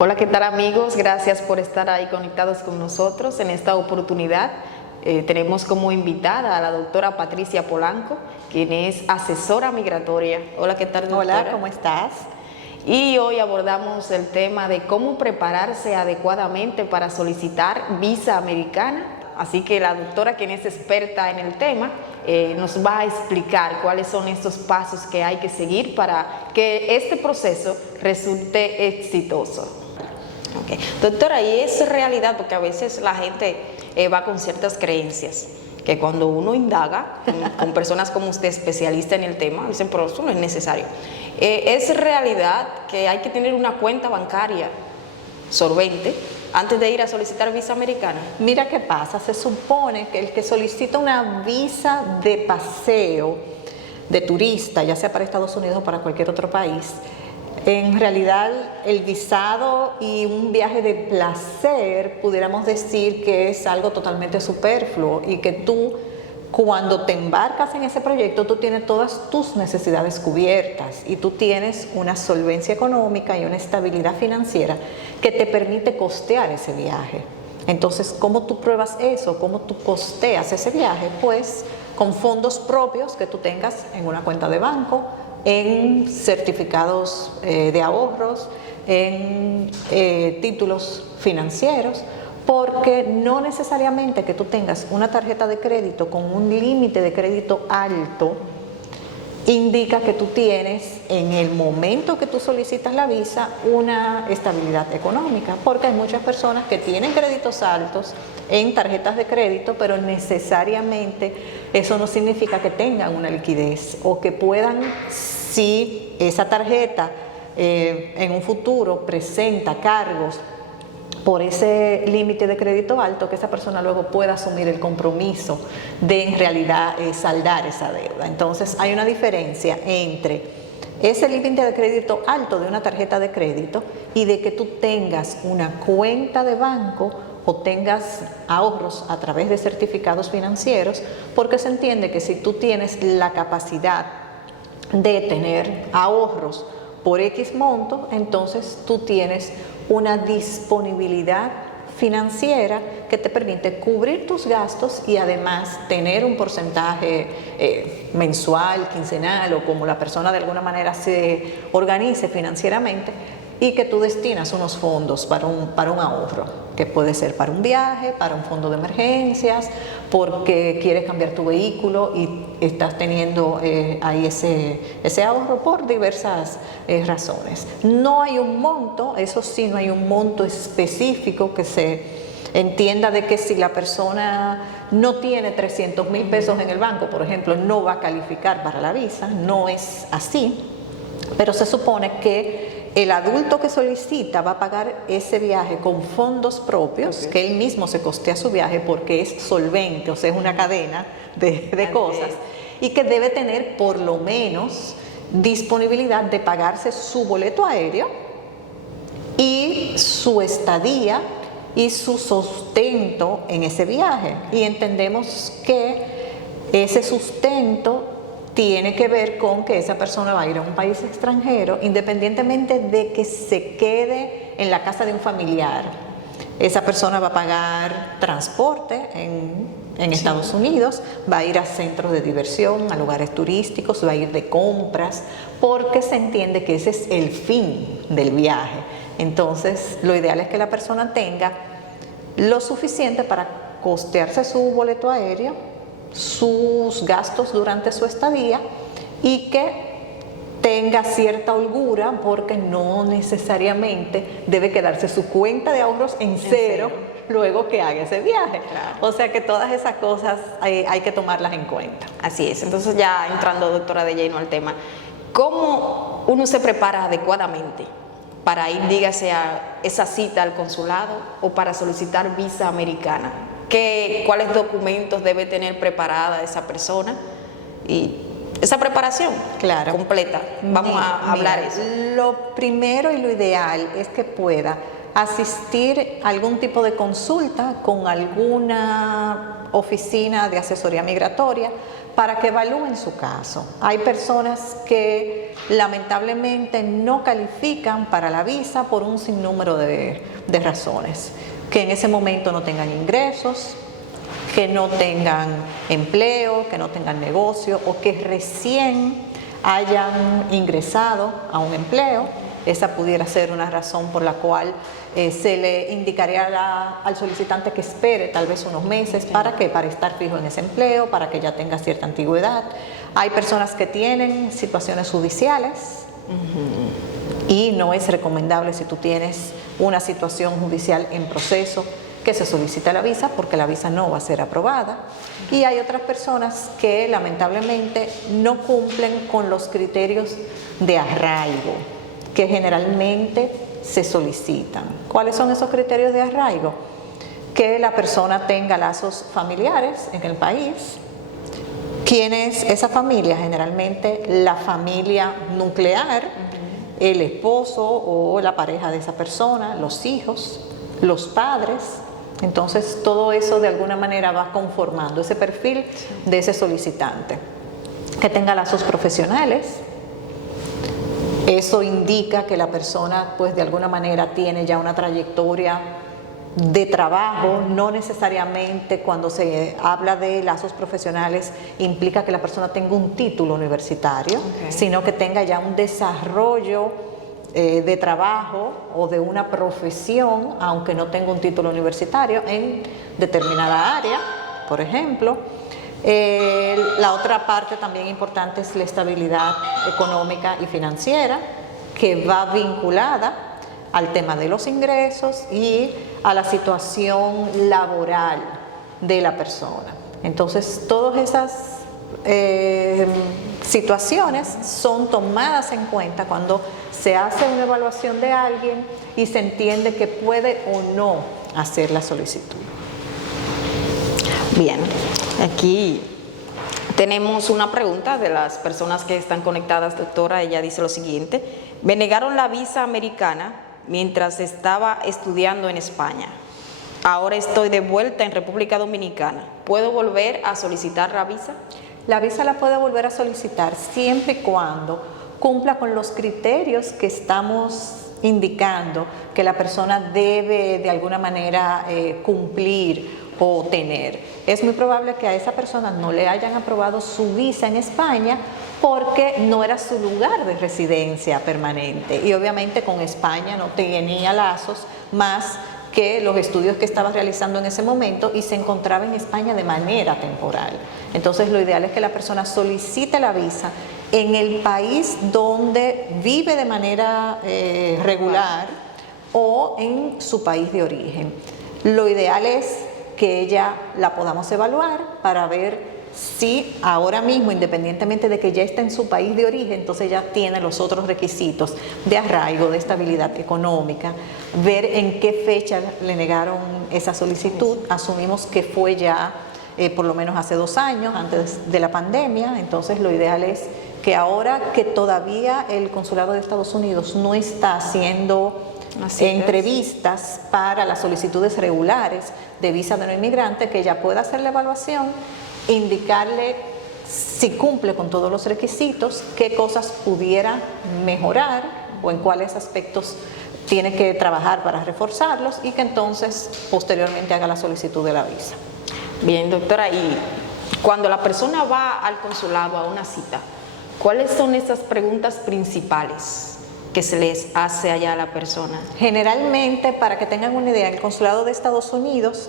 Hola, ¿qué tal amigos? Gracias por estar ahí conectados con nosotros. En esta oportunidad tenemos como invitada a la doctora Patricia Polanco, quien es asesora migratoria. Hola, ¿qué tal, doctora? Hola, ¿cómo estás? Y hoy abordamos el tema de cómo prepararse adecuadamente para solicitar visa americana. Así que la doctora, quien es experta en el tema, nos va a explicar cuáles son estos pasos que hay que seguir para que este proceso resulte exitoso. Okay. Doctora, y es realidad, porque a veces la gente va con ciertas creencias, que cuando uno indaga con personas como usted, especialista en el tema, dicen, pero eso no es necesario. Es realidad que hay que tener una cuenta bancaria solvente antes de ir a solicitar visa americana. Mira qué pasa, se supone que el que solicita una visa de paseo, de turista, ya sea para Estados Unidos o para cualquier otro país, en realidad el visado y un viaje de placer pudiéramos decir que es algo totalmente superfluo y que tú, cuando te embarcas en ese proyecto, tú tienes todas tus necesidades cubiertas y tú tienes una solvencia económica y una estabilidad financiera que te permite costear ese viaje. Entonces, ¿cómo tú pruebas eso? ¿Cómo tú costeas ese viaje? Pues con fondos propios que tú tengas en una cuenta de banco, en certificados de ahorros, en títulos financieros, porque no necesariamente que tú tengas una tarjeta de crédito con un límite de crédito alto indica que tú tienes en el momento que tú solicitas la visa una estabilidad económica, porque hay muchas personas que tienen créditos altos en tarjetas de crédito, pero necesariamente eso no significa que tengan una liquidez o que puedan, si esa tarjeta en un futuro presenta cargos por ese límite de crédito alto, que esa persona luego pueda asumir el compromiso de en realidad saldar esa deuda. Entonces hay una diferencia entre ese límite de crédito alto de una tarjeta de crédito y de que tú tengas una cuenta de banco o tengas ahorros a través de certificados financieros, porque se entiende que si tú tienes la capacidad de tener ahorros por X monto, entonces tú tienes una disponibilidad financiera que te permite cubrir tus gastos y además tener un porcentaje mensual, quincenal o como la persona de alguna manera se organice financieramente, y que tú destinas unos fondos para un ahorro, que puede ser para un viaje, para un fondo de emergencias, porque quieres cambiar tu vehículo y estás teniendo ahí ese ahorro por diversas razones. No hay un monto, eso sí, no hay un monto específico que se entienda de que si la persona no tiene 300,000 pesos en el banco, por ejemplo, no va a calificar para la visa. No es así, pero se supone que el adulto que solicita va a pagar ese viaje con fondos propios, que él mismo se costea su viaje porque es solvente, o sea, es una cadena de cosas, y que debe tener por lo menos disponibilidad de pagarse su boleto aéreo y su estadía y su sustento en ese viaje. Y entendemos que ese sustento tiene que ver con que esa persona va a ir a un país extranjero, independientemente de que se quede en la casa de un familiar. Esa persona va a pagar transporte en Estados Unidos, va a ir a centros de diversión, a lugares turísticos, va a ir de compras, porque se entiende que ese es el fin del viaje. Entonces, lo ideal es que la persona tenga lo suficiente para costearse su boleto aéreo, sus gastos durante su estadía, y que tenga cierta holgura, porque no necesariamente debe quedarse su cuenta de ahorros en cero luego que haga ese viaje. Claro. O sea que todas esas cosas hay que tomarlas en cuenta. Así es. Entonces, ya entrando, doctora, de lleno al tema, ¿cómo uno se prepara adecuadamente para ir, dígase, a esa cita al consulado o para solicitar visa americana? ¿Cuáles documentos debe tener preparada esa persona? Y esa preparación completa. Vamos a hablar eso. Lo primero y lo ideal es que pueda asistir a algún tipo de consulta con alguna oficina de asesoría migratoria para que evalúen su caso. Hay personas que lamentablemente no califican para la visa por un sinnúmero de razones, que en ese momento no tengan ingresos, que no tengan empleo, que no tengan negocio o que recién hayan ingresado a un empleo. Esa pudiera ser una razón por la cual se le indicaría al solicitante que espere tal vez unos meses. ¿Para qué? Para estar fijo en ese empleo, para que ya tenga cierta antigüedad. Hay personas que tienen situaciones judiciales y no es recomendable, si tú tienes una situación judicial en proceso, que se solicite la visa, porque la visa no va a ser aprobada. Y hay otras personas que lamentablemente no cumplen con los criterios de arraigo que generalmente se solicitan. ¿Cuáles son esos criterios de arraigo? Que la persona tenga lazos familiares en el país. ¿Quién es esa familia? Generalmente la familia nuclear, el esposo o la pareja de esa persona, los hijos, los padres. Entonces todo eso de alguna manera va conformando ese perfil de ese solicitante. Que tenga lazos profesionales. Eso indica que la persona pues de alguna manera tiene ya una trayectoria de trabajo. No necesariamente cuando se habla de lazos profesionales implica que la persona tenga un título universitario, sino que tenga ya un desarrollo de trabajo o de una profesión, aunque no tenga un título universitario, en determinada área, por ejemplo. La otra parte también importante es la estabilidad económica y financiera, que va vinculada al tema de los ingresos y a la situación laboral de la persona. Entonces, todas esas situaciones son tomadas en cuenta cuando se hace una evaluación de alguien y se entiende que puede o no hacer la solicitud. Bien, aquí tenemos una pregunta de las personas que están conectadas, doctora. Ella dice lo siguiente: me negaron la visa americana mientras estaba estudiando en España. Ahora estoy de vuelta en República Dominicana. ¿Puedo volver a solicitar la visa? La visa la puede volver a solicitar siempre y cuando cumpla con los criterios que estamos indicando que la persona debe de alguna manera cumplir o tener. Es muy probable que a esa persona no le hayan aprobado su visa en España porque no era su lugar de residencia permanente y obviamente con España no tenía lazos más que los estudios que estaba realizando en ese momento y se encontraba en España de manera temporal. Entonces lo ideal es que la persona solicite la visa en el país donde vive de manera regular o en su país de origen. Lo ideal es que ella la podamos evaluar para ver si ahora mismo, independientemente de que ya está en su país de origen, entonces ya tiene los otros requisitos de arraigo, de estabilidad económica, ver en qué fecha le negaron esa solicitud. Asumimos que fue ya por lo menos hace 2 años, antes de la pandemia. Entonces lo ideal es que ahora que todavía el Consulado de Estados Unidos no está haciendo entrevistas para las solicitudes regulares de visa de no inmigrante, que ella pueda hacer la evaluación, indicarle si cumple con todos los requisitos, qué cosas pudiera mejorar o en cuáles aspectos tiene que trabajar para reforzarlos y que entonces posteriormente haga la solicitud de la visa. Bien, doctora, y cuando la persona va al consulado a una cita, ¿cuáles son esas preguntas principales que se les hace allá a la persona? Generalmente, para que tengan una idea, el Consulado de Estados Unidos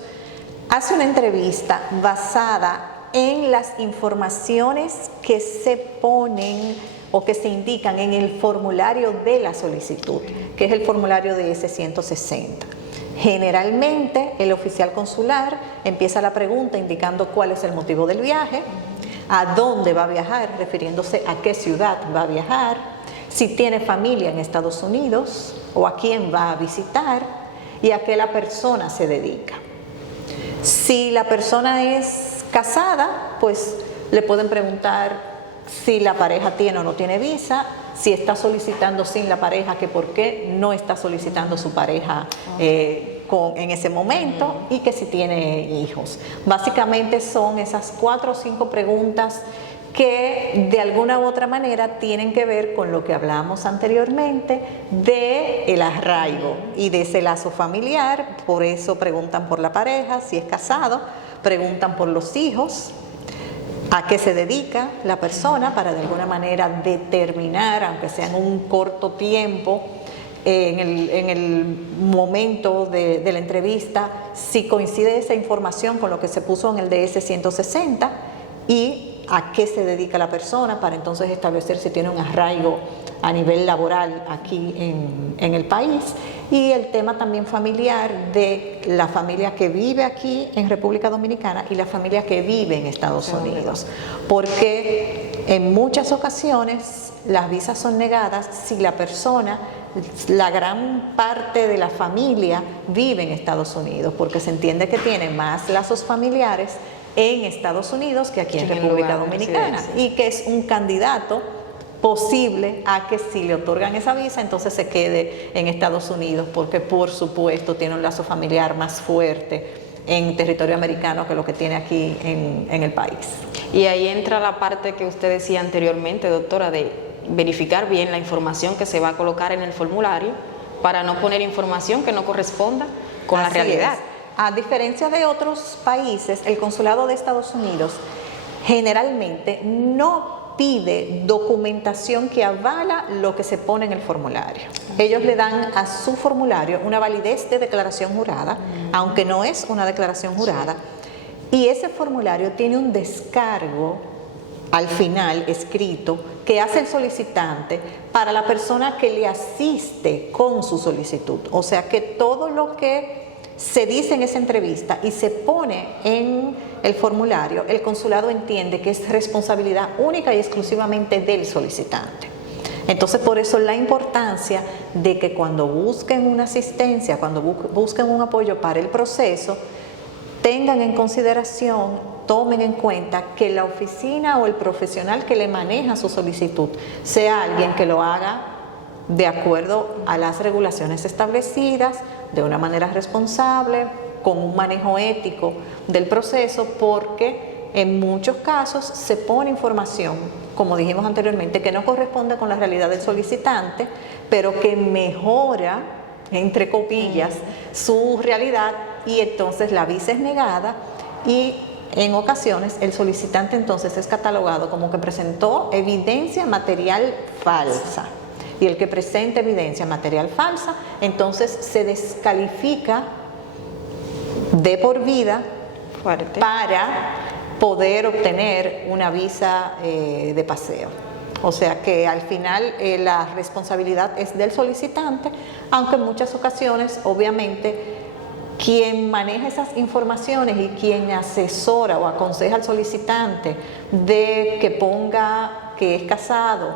hace una entrevista basada en las informaciones que se ponen o que se indican en el formulario de la solicitud, que es el formulario de S-160. Generalmente, el oficial consular empieza la pregunta indicando cuál es el motivo del viaje, a dónde va a viajar, refiriéndose a qué ciudad va a viajar, si tiene familia en Estados Unidos o a quién va a visitar y a qué la persona se dedica. Si la persona es casada, pues le pueden preguntar si la pareja tiene o no tiene visa, si está solicitando sin la pareja, que por qué no está solicitando su pareja en ese momento, y que si tiene hijos. Básicamente son esas 4 o 5 preguntas que de alguna u otra manera tienen que ver con lo que hablamos anteriormente del arraigo y de ese lazo familiar. Por eso preguntan por la pareja, si es casado, preguntan por los hijos, a qué se dedica la persona, para de alguna manera determinar, aunque sea en un corto tiempo, en el momento de la entrevista, si coincide esa información con lo que se puso en el DS-160 y a qué se dedica la persona, para entonces establecer si tiene un arraigo a nivel laboral aquí en el país, y el tema también familiar de la familia que vive aquí en República Dominicana y la familia que vive en Estados Unidos, porque en muchas ocasiones las visas son negadas si la persona, la gran parte de la familia vive en Estados Unidos, porque se entiende que tiene más lazos familiares en Estados Unidos que aquí en República Dominicana, y que es un candidato posible a que si le otorgan esa visa, entonces se quede en Estados Unidos, porque por supuesto tiene un lazo familiar más fuerte en territorio americano que lo que tiene aquí en el país. Y ahí entra la parte que usted decía anteriormente, doctora, de verificar bien la información que se va a colocar en el formulario para no poner información que no corresponda con la realidad. A diferencia de otros países, el consulado de Estados Unidos generalmente no pide documentación que avala lo que se pone en el formulario. Ellos le dan a su formulario una validez de declaración jurada, aunque no es una declaración jurada, y ese formulario tiene un descargo al final escrito que hace el solicitante para la persona que le asiste con su solicitud. O sea que todo lo que se dice en esa entrevista y se pone en el formulario, el consulado entiende que es responsabilidad única y exclusivamente del solicitante. Entonces, por eso la importancia de que cuando busquen una asistencia, cuando busquen un apoyo para el proceso, tengan en consideración, tomen en cuenta que la oficina o el profesional que le maneja su solicitud sea alguien que lo haga de acuerdo a las regulaciones establecidas, de una manera responsable, con un manejo ético del proceso, porque en muchos casos se pone información, como dijimos anteriormente, que no corresponde con la realidad del solicitante, pero que mejora, entre comillas, su realidad, y entonces la visa es negada, y en ocasiones el solicitante entonces es catalogado como que presentó evidencia material falsa. Y el que presenta evidencia material falsa, entonces se descalifica de por vida para poder obtener una visa de paseo. O sea que al final la responsabilidad es del solicitante, aunque en muchas ocasiones, obviamente, quien maneja esas informaciones y quien asesora o aconseja al solicitante de que ponga que es casado,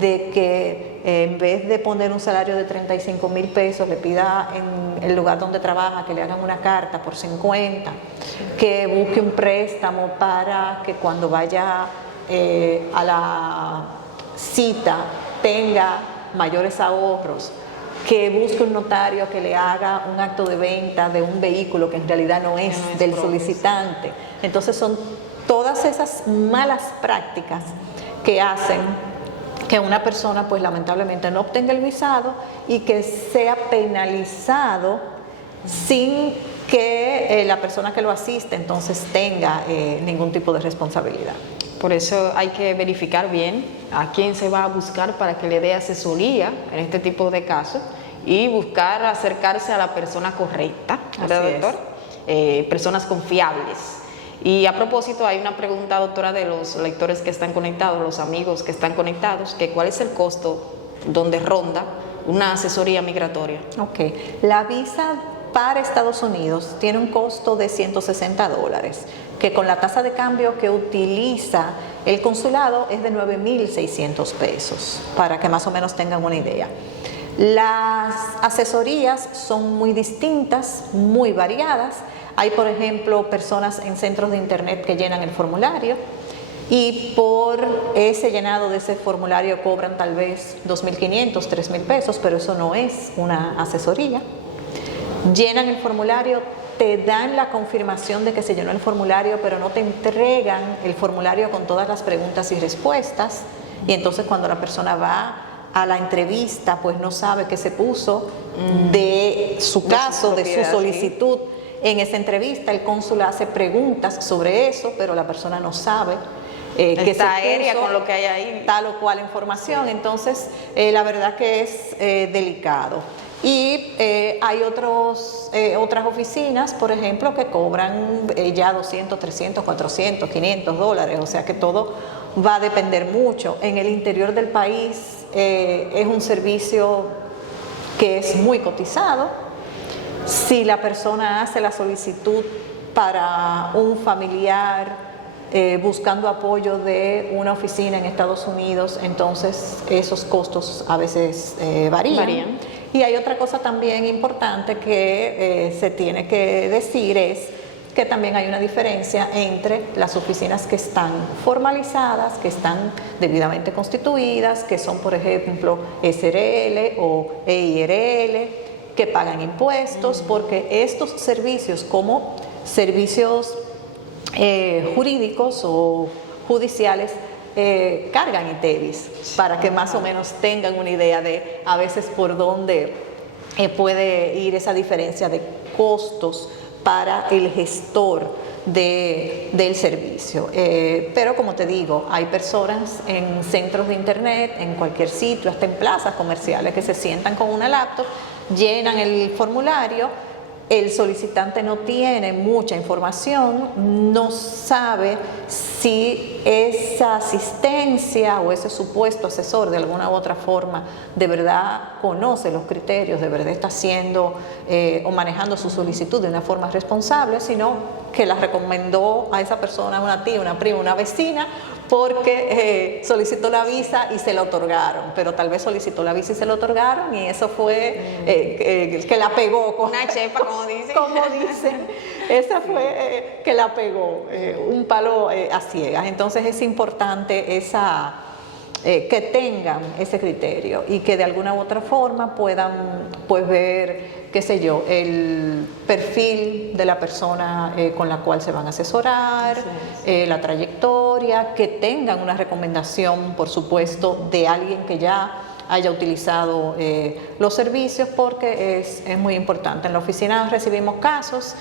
de que en vez de poner un salario de 35,000 pesos, le pida en el lugar donde trabaja que le hagan una carta por 50, que busque un préstamo para que cuando vaya a la cita tenga mayores ahorros, que busque un notario que le haga un acto de venta de un vehículo que en realidad no es del solicitante. Entonces son todas esas malas prácticas que hacen que una persona pues lamentablemente no obtenga el visado y que sea penalizado sin que la persona que lo asiste entonces tenga ningún tipo de responsabilidad. Por eso hay que verificar bien a quién se va a buscar para que le dé asesoría en este tipo de casos y buscar acercarse a la persona correcta, ¿verdad, doctor? Personas confiables. Y a propósito, hay una pregunta, doctora, de los lectores que están conectados, los amigos que están conectados, que ¿cuál es el costo donde ronda una asesoría migratoria? Ok, la visa para Estados Unidos tiene un costo de $160, que con la tasa de cambio que utiliza el consulado es de 9,600 pesos, para que más o menos tengan una idea. Las asesorías son muy distintas, muy variadas. Hay, por ejemplo, personas en centros de internet que llenan el formulario y por ese llenado de ese formulario cobran tal vez 2.500, 3.000 pesos, pero eso no es una asesoría. Llenan el formulario, te dan la confirmación de que se llenó el formulario, pero no te entregan el formulario con todas las preguntas y respuestas, y entonces cuando la persona va a la entrevista, pues no sabe qué se puso de su caso, de su solicitud. En esa entrevista el cónsul hace preguntas sobre eso, pero la persona no sabe que está se aérea puso con lo que hay ahí. tal o cual información. Entonces, la verdad que es delicado. Y hay otras oficinas, por ejemplo, que cobran ya 200, 300, 400, 500 dólares, o sea que todo va a depender mucho. En el interior del país es un servicio que es muy cotizado. Si la persona hace la solicitud para un familiar buscando apoyo de una oficina en Estados Unidos, entonces esos costos a veces varían. Y hay otra cosa también importante que se tiene que decir, es que también hay una diferencia entre las oficinas que están formalizadas, que están debidamente constituidas, que son por ejemplo SRL o EIRL, que pagan impuestos, porque estos servicios como servicios jurídicos o judiciales cargan ITEVIS, para que más o menos tengan una idea de a veces por dónde puede ir esa diferencia de costos para el gestor del servicio. Pero como te digo, hay personas en centros de internet, en cualquier sitio, hasta en plazas comerciales, que se sientan con una laptop, llenan el formulario, el solicitante no tiene mucha información, no sabe si esa asistencia o ese supuesto asesor de alguna u otra forma de verdad conoce los criterios, de verdad está haciendo o manejando su solicitud de una forma responsable, sino que la recomendó a esa persona, una tía, una prima, una vecina, porque solicitó la visa y se la otorgaron, pero tal vez solicitó la visa y se la otorgaron y eso fue que la pegó con una chepa, como dicen. Como dicen, esa fue que la pegó, un palo a ciegas. Entonces es importante que tengan ese criterio y que de alguna u otra forma puedan pues ver, qué sé yo, el perfil de la persona con la cual se van a asesorar, la trayectoria, que tengan una recomendación, por supuesto, de alguien que ya haya utilizado los servicios, porque es muy importante. En la oficina recibimos casos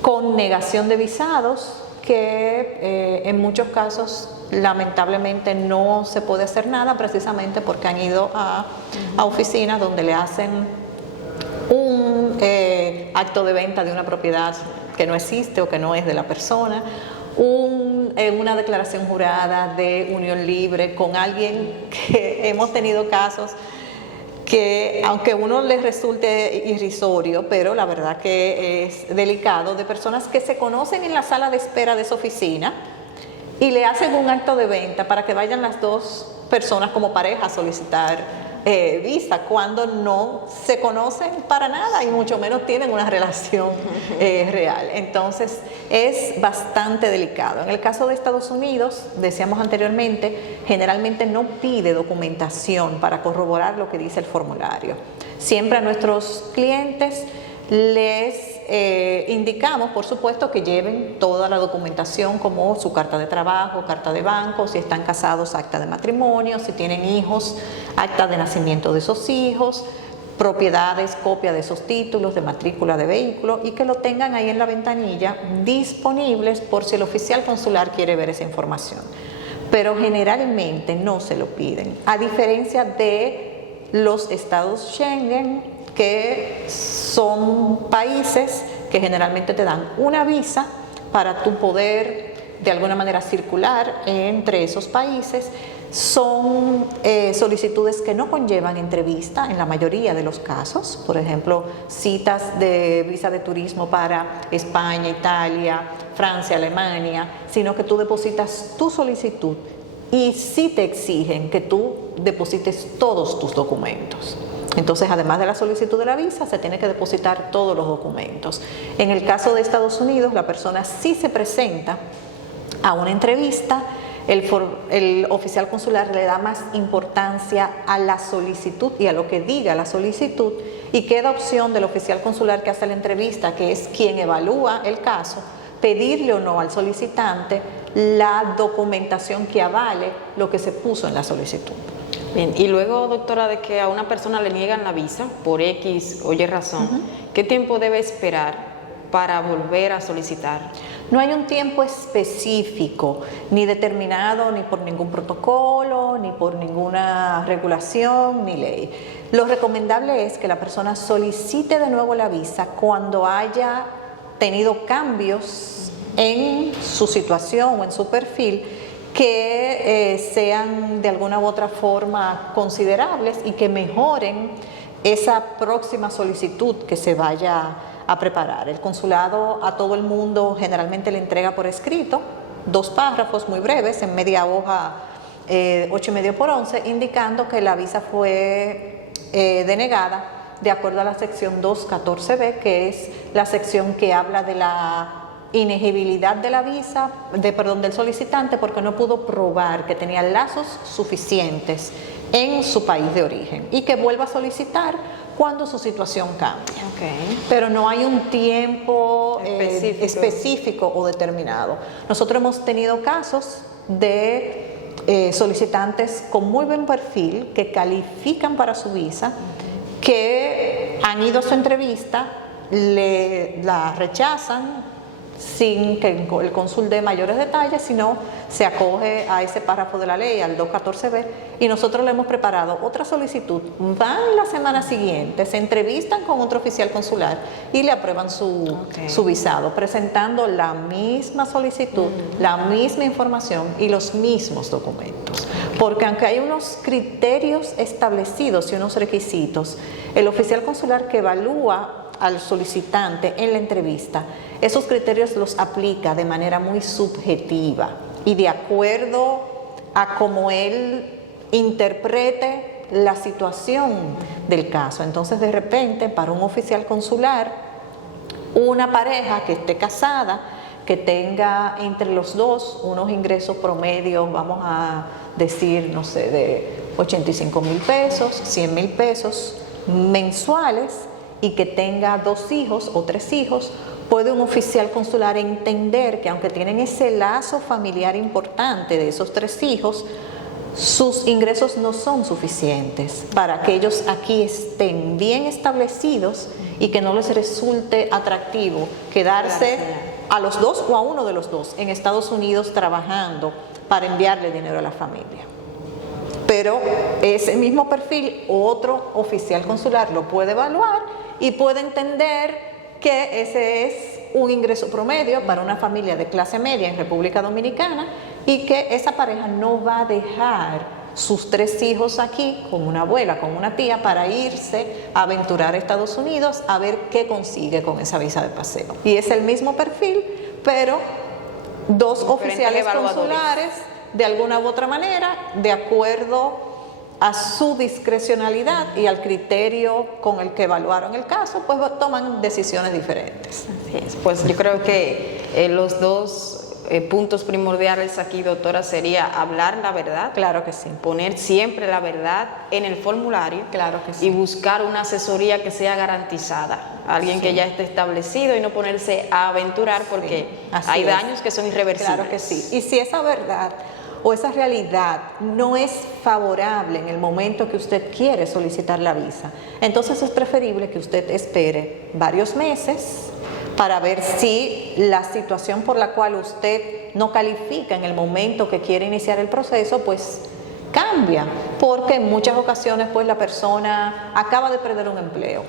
con negación de visados que en muchos casos lamentablemente no se puede hacer nada, precisamente porque han ido a oficinas donde le hacen un acto de venta de una propiedad que no existe o que no es de la persona, una declaración jurada de unión libre con alguien que hemos tenido casos que, aunque a uno les resulte irrisorio, pero la verdad que es delicado, de personas que se conocen en la sala de espera de esa oficina y le hacen un acto de venta para que vayan las dos personas como pareja a solicitar visa, cuando no se conocen para nada y mucho menos tienen una relación real. Entonces es bastante delicado. En el caso de Estados Unidos, decíamos anteriormente, generalmente no pide documentación para corroborar lo que dice el formulario. Siempre a nuestros clientes les indicamos, por supuesto, que lleven toda la documentación, como su carta de trabajo, carta de banco, si están casados, acta de matrimonio, si tienen hijos, acta de nacimiento de esos hijos, propiedades, copia de esos títulos, de matrícula de vehículo, y que lo tengan ahí en la ventanilla disponibles por si el oficial consular quiere ver esa información. Pero generalmente no se lo piden, a diferencia de los estados Schengen, que son países que generalmente te dan una visa para tu poder de alguna manera circular entre esos países. Son solicitudes que no conllevan entrevista en la mayoría de los casos, por ejemplo, citas de visa de turismo para España, Italia, Francia, Alemania, sino que tú depositas tu solicitud y sí te exigen que tú deposites todos tus documentos. Entonces, además de la solicitud de la visa, se tiene que depositar todos los documentos. En el caso de Estados Unidos, la persona sí se presenta a una entrevista, el oficial consular le da más importancia a la solicitud y a lo que diga la solicitud, y queda opción del oficial consular que hace la entrevista, que es quien evalúa el caso, pedirle o no al solicitante la documentación que avale lo que se puso en la solicitud. Bien, y luego, doctora, de que a una persona le niegan la visa por X o Y razón, ¿qué tiempo debe esperar para volver a solicitar? No hay un tiempo específico, ni determinado ni por ningún protocolo, ni por ninguna regulación, ni ley. Lo recomendable es que la persona solicite de nuevo la visa cuando haya tenido cambios en su situación o en su perfil que sean de alguna u otra forma considerables y que mejoren esa próxima solicitud que se vaya a preparar. El consulado a todo el mundo generalmente le entrega por escrito 2 párrafos muy breves en media hoja, 8,5 por 11, indicando que la visa fue denegada de acuerdo a la sección 214b, que es la sección que habla de la inegibilidad de la visa, del solicitante, porque no pudo probar que tenía lazos suficientes en su país de origen y que vuelva a solicitar cuando su situación cambie. Pero no hay un tiempo específico o determinado. Nosotros hemos tenido casos de solicitantes con muy buen perfil que califican para su visa, que han ido a su entrevista, la rechazan sin que el cónsul dé mayores detalles, sino se acoge a ese párrafo de la ley, al 214b, y nosotros le hemos preparado otra solicitud. Van la semana siguiente, se entrevistan con otro oficial consular y le aprueban su visado, presentando la misma solicitud, la misma información y los mismos documentos. Porque aunque hay unos criterios establecidos y unos requisitos, el oficial consular que evalúa al solicitante en la entrevista, esos criterios los aplica de manera muy subjetiva y de acuerdo a cómo él interprete la situación del caso. Entonces, de repente, para un oficial consular, una pareja que esté casada, que tenga entre los dos unos ingresos promedios, vamos a decir, no sé, de 85,000 pesos, 100,000 pesos mensuales, y que tenga 2 hijos o 3 hijos, puede un oficial consular entender que aunque tienen ese lazo familiar importante de esos 3 hijos, sus ingresos no son suficientes para que ellos aquí estén bien establecidos y que no les resulte atractivo quedarse a los 2 o a uno de los 2 en Estados Unidos trabajando para enviarle dinero a la familia. Pero ese mismo perfil, otro oficial consular lo puede evaluar y puede entender que ese es un ingreso promedio para una familia de clase media en República Dominicana y que esa pareja no va a dejar sus 3 hijos aquí con una abuela, con una tía, para irse a aventurar a Estados Unidos a ver qué consigue con esa visa de paseo. Y es el mismo perfil, pero 2 oficiales consulares, de alguna u otra manera, de acuerdo a su discrecionalidad y al criterio con el que evaluaron el caso, pues toman decisiones diferentes. Así es. Pues yo creo que los 2 puntos primordiales aquí, doctora, sería hablar la verdad. Claro que sí. Poner siempre la verdad en el formulario. Claro que sí. Y buscar una asesoría que sea garantizada. Alguien que ya esté establecido y no ponerse a aventurar porque hay daños que son irreversibles. Claro que sí. Y si esa verdad o esa realidad no es favorable en el momento que usted quiere solicitar la visa, entonces es preferible que usted espere varios meses para ver si la situación por la cual usted no califica en el momento que quiere iniciar el proceso, pues cambia, porque en muchas ocasiones pues la persona acaba de perder un empleo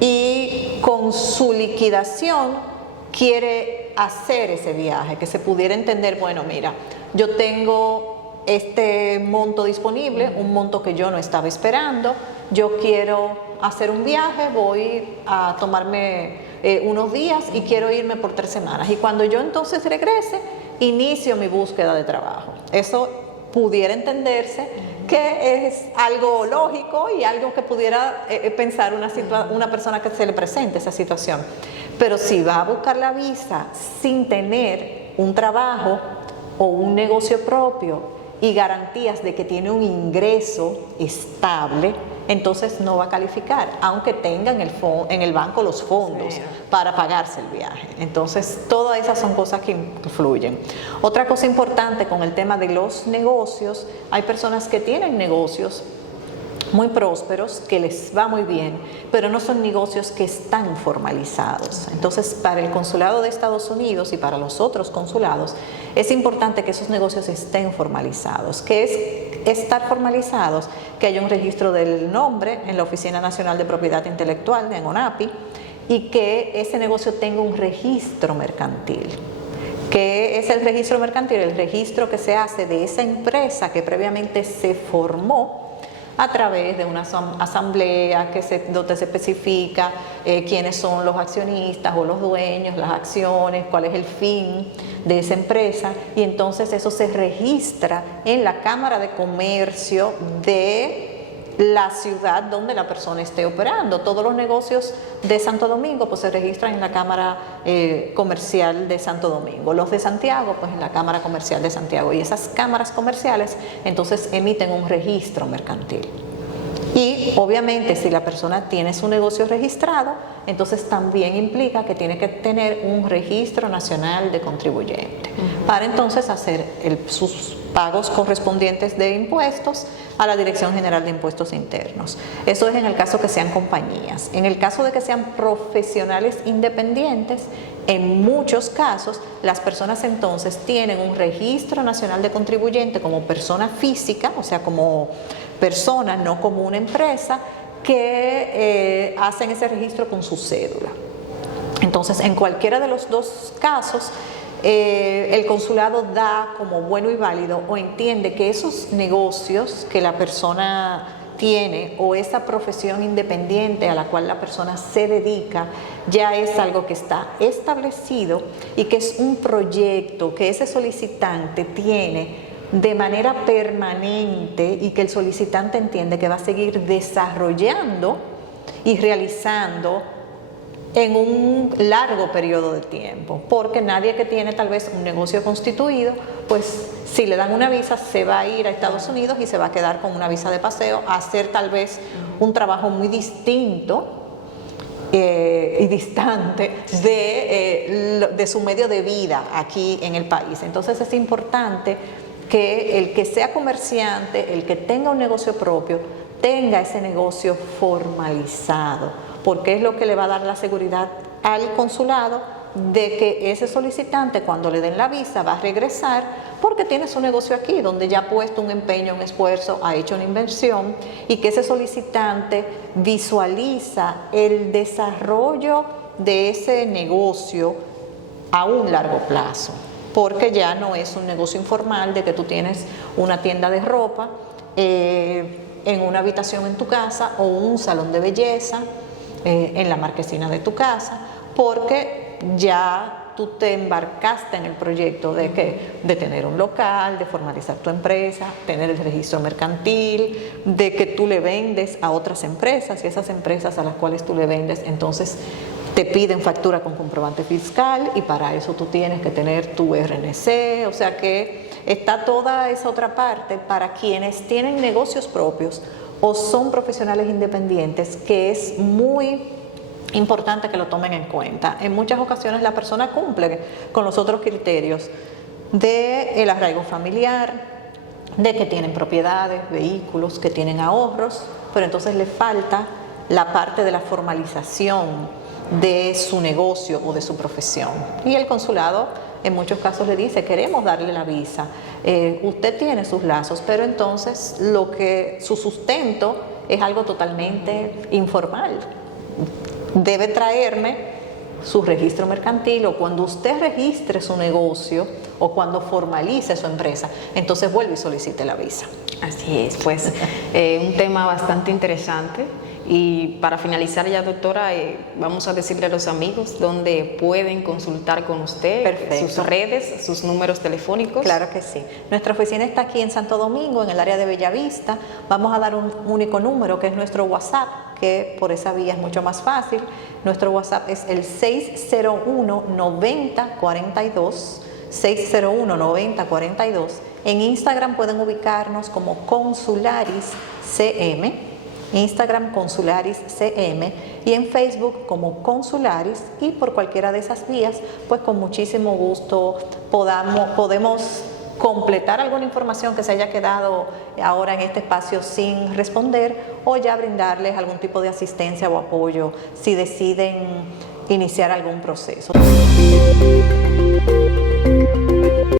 y con su liquidación quiere hacer ese viaje, que se pudiera entender, bueno, mira, yo tengo este monto disponible, un monto que yo no estaba esperando, yo quiero hacer un viaje, voy a tomarme unos días y quiero irme por 3 semanas. Y cuando yo entonces regrese, inicio mi búsqueda de trabajo. Eso pudiera entenderse que es algo lógico y algo que pudiera pensar una persona que se le presente esa situación. Pero si va a buscar la visa sin tener un trabajo, o un negocio propio y garantías de que tiene un ingreso estable, entonces no va a calificar, aunque tenga en el banco los fondos para pagarse el viaje. Entonces, todas esas son cosas que influyen. Otra cosa importante con el tema de los negocios, hay personas que tienen negocios muy prósperos, que les va muy bien, pero no son negocios que están formalizados. Entonces, para el consulado de Estados Unidos y para los otros consulados, es importante que esos negocios estén formalizados. ¿Qué es estar formalizados? Que haya un registro del nombre en la Oficina Nacional de Propiedad Intelectual, en ONAPI, y que ese negocio tenga un registro mercantil. ¿Qué es el registro mercantil? El registro que se hace de esa empresa que previamente se formó a través de una asamblea donde se especifica quiénes son los accionistas o los dueños, las acciones, cuál es el fin de esa empresa, y entonces eso se registra en la Cámara de Comercio de la ciudad donde la persona esté operando. Todos los negocios de Santo Domingo pues se registran en la Cámara Comercial de Santo Domingo, los de Santiago pues en la Cámara Comercial de Santiago, y esas cámaras comerciales entonces emiten un registro mercantil. Y obviamente si la persona tiene su negocio registrado, entonces también implica que tiene que tener un registro nacional de contribuyente para entonces hacer sus pagos correspondientes de impuestos a la Dirección General de Impuestos Internos. Eso es en el caso que sean compañías. En el caso de que sean profesionales independientes, en muchos casos las personas entonces tienen un registro nacional de contribuyente como persona física, o sea, como persona, no como una empresa, que hacen ese registro con su cédula. Entonces, en cualquiera de los dos casos, el consulado da como bueno y válido o entiende que esos negocios que la persona tiene o esa profesión independiente a la cual la persona se dedica ya es algo que está establecido y que es un proyecto que ese solicitante tiene de manera permanente y que el solicitante entiende que va a seguir desarrollando y realizando en un largo periodo de tiempo, porque nadie que tiene tal vez un negocio constituido, pues si le dan una visa se va a ir a Estados Unidos y se va a quedar con una visa de paseo a hacer tal vez un trabajo muy distinto y distante de su medio de vida aquí en el país. Entonces es importante que el que sea comerciante, el que tenga un negocio propio, tenga ese negocio formalizado, porque es lo que le va a dar la seguridad al consulado de que ese solicitante cuando le den la visa va a regresar porque tiene su negocio aquí, donde ya ha puesto un empeño, un esfuerzo, ha hecho una inversión, y que ese solicitante visualiza el desarrollo de ese negocio a un largo plazo, porque ya no es un negocio informal de que tú tienes una tienda de ropa en una habitación en tu casa o un salón de belleza en la marquesina de tu casa, porque ya tú te embarcaste en el proyecto de tener un local, de formalizar tu empresa, tener el registro mercantil, de que tú le vendes a otras empresas y esas empresas a las cuales tú le vendes entonces te piden factura con comprobante fiscal, y para eso tú tienes que tener tu RNC, o sea que está toda esa otra parte para quienes tienen negocios propios o son profesionales independientes, que es muy importante que lo tomen en cuenta. En muchas ocasiones la persona cumple con los otros criterios del arraigo familiar, de que tienen propiedades, vehículos, que tienen ahorros, pero entonces le falta la parte de la formalización de su negocio o de su profesión. Y el consulado en muchos casos le dice: queremos darle la visa, usted tiene sus lazos, pero entonces su sustento es algo totalmente informal. Debe traerme su registro mercantil, o cuando usted registre su negocio o cuando formalice su empresa, entonces vuelve y solicite la visa. Así es, pues un tema bastante interesante. Y para finalizar ya, doctora, vamos a decirle a los amigos dónde pueden consultar con usted. Perfecto. Sus redes, sus números telefónicos. Claro que sí. Nuestra oficina está aquí en Santo Domingo, en el área de Bellavista. Vamos a dar un único número, que es nuestro WhatsApp, que por esa vía es mucho más fácil. Nuestro WhatsApp es el 601-9042. 601-9042. En Instagram pueden ubicarnos como Consularis CM, Instagram Consularis CM, y en Facebook como Consularis, y por cualquiera de esas vías, pues con muchísimo gusto podemos completar alguna información que se haya quedado ahora en este espacio sin responder, o ya brindarles algún tipo de asistencia o apoyo si deciden iniciar algún proceso.